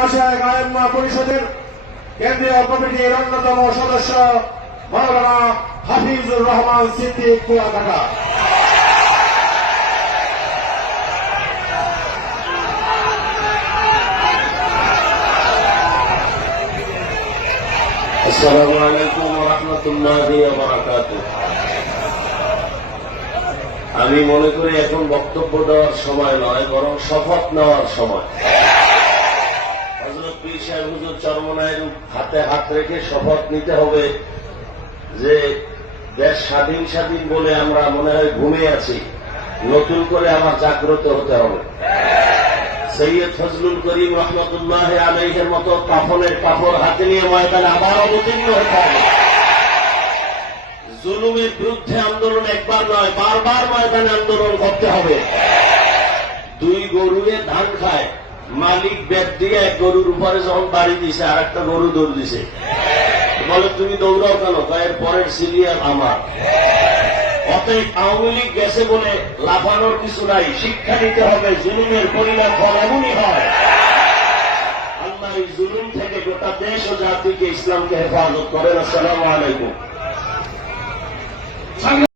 মাসিক আইম্মা পরিষদের কেন্দ্রীয় কমিটির অন্যতম সদস্য মাওলানা হাফিজুর রহমান সিদ্দিক কুয়াকাটা। আসসালামু আলাইকুম ওয়া রাহমাতুল্লাহি ওয়া বারাকাতুহু। আমি মনে করি এখন বক্তব্য দেওয়ার সময় নয়, বরং শপথ নেওয়ার সময়। হযরত পীর সাহেব হুজুর চরমনায়ের হাতে হাত রেখে শপথ নিতে হবে যে দেশ স্বাধীন স্বাধীন বলে আমরা মনে হয় ঘুমিয়ে আছি, নতুন করে আবার জাগ্রত হতে হবে। সৈয়দ ফজলুল করিম রহমতুল্লাহ আলাইহির মতো কাফনের কাপড় হাতে নিয়ে ময়দানে আবার অবতীর্ণ হতে হবে। জুলুমের বিরুদ্ধে আন্দোলন একবার নয়, বারবার ময়দানে আন্দোলন করতে হবে। দুই গরুয়ে ধান খায়, মালিক ব্যাট দিয়ে এক গরুর উপরে যখন বাড়ি দিছে আর একটা গরু দৌড় দিছে, বলে তুমি দৌড়াও কেন? এর পরের সিরিয়াল আমার। অতএব আওয়ামী লীগ গেছে বলে লাফানোর কিছু নাই, শিক্ষা নিতে হবে। জুলুমের পরিণাম ফল এমনই হয়। আল্লাহ এই জুলুম থেকে গোটা দেশ ও জাতিকে, ইসলামকে হেফাজত করেন। আসসালামু আলাইকুম।